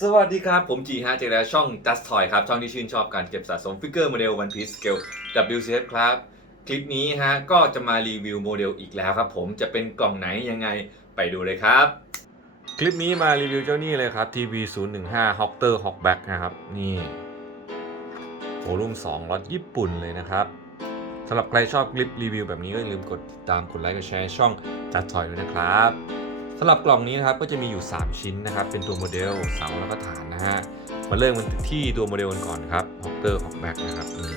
สวัสดีครับ ผมจีฮะจากแล้วช่อง Just Toy ครับ ช่องที่ชื่นชอบการเก็บสะสมฟิกเกอร์โมเดล One Piece Scale WCF ครับ คลิปนี้ฮะ ก็จะมารีวิวโมเดลอีกแล้วครับผมจะเป็นกล่องไหนยังไงไปดูเลยครับ คลิปนี้มารีวิวเจ้านี่เลยครับ TV 0 1 5 Hawker Hawkback นะครับ นี่โวลุ่ม2รถญี่ปุ่นเลยนะครับสำหรับใครชอบคลิปรีวิวแบบนี้ก็อย่าลืมกดติดตามกดไลค์กดแชร์ช่อง Just Toy ด้วยนะครับำหรับกล่องนี้นะครับก็จะมีอยู่ 3 ชิ้นนะครับ เป็นตัวโมเดลเสาแล้วก็ฐานนะฮะมาเริ่มกันที่ตัวโมเดลกันก่อนครับฮอกเตอร์ของแบ็กนะครับนี่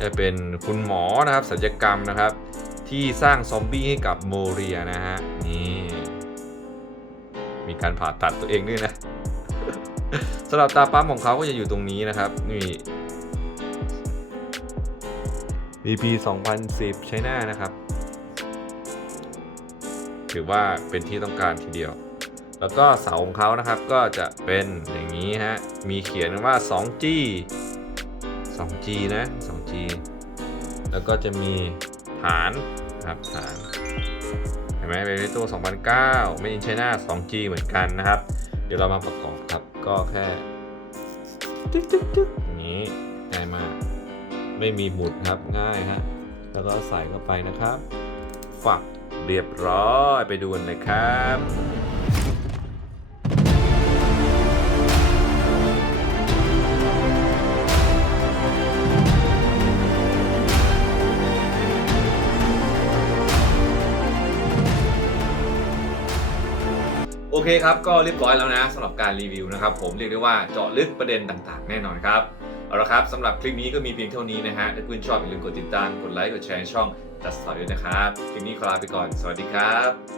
จะเป็นคุณหมอนะครับศัลยกรรมนะครับ ที่สร้างซอมบี้ให้กับโมเรียนะฮะนี่มีการผ่าตัดตัวเองด้วยนะสำหรับตาปั๊มของเขาก็จะอยู่ตรงนี้นะครับนี่ VP 2010ใช้หน้านะครับ ถือว่าเป็นที่ต้องการทีเดียว แล้วก็เสาของเขานะครับก็จะเป็นอย่างนี้ฮะ มีเขียนว่า 2G 2G นะ 2G แล้วก็จะมีฐานนะครับฐาน เห็นไหมเบริโต2009 ไม่ยินใช้หน้า 2G เหมือนกันนะครับ เดี๋ยวเรามาประกอบครับ ก็แค่จึ๊กจึ๊กจึ๊กนี้ง่ายมาก ไม่มีหมุดครับง่ายฮะ แล้วก็ใส่เข้าไปนะครับ ฝัก เรียบร้อยไปดูกันเลยครับโอเคครับ ก็เรียบร้อยแล้วนะสำหรับการรีวิวนะครับ ผมเรียกได้ว่าเจาะลึกประเด็นต่างๆ แน่นอนครับ เอาละครับสำหรับคลิปนี้ก็มีเพียงเท่านี้นะฮะถ้าคุณชอบอย่าลืมกดติดตามกดไลค์กดแชร์ช่องดัสสอยด้วยนะครับคลิปนี้ขอลาไปก่อนสวัสดีครับ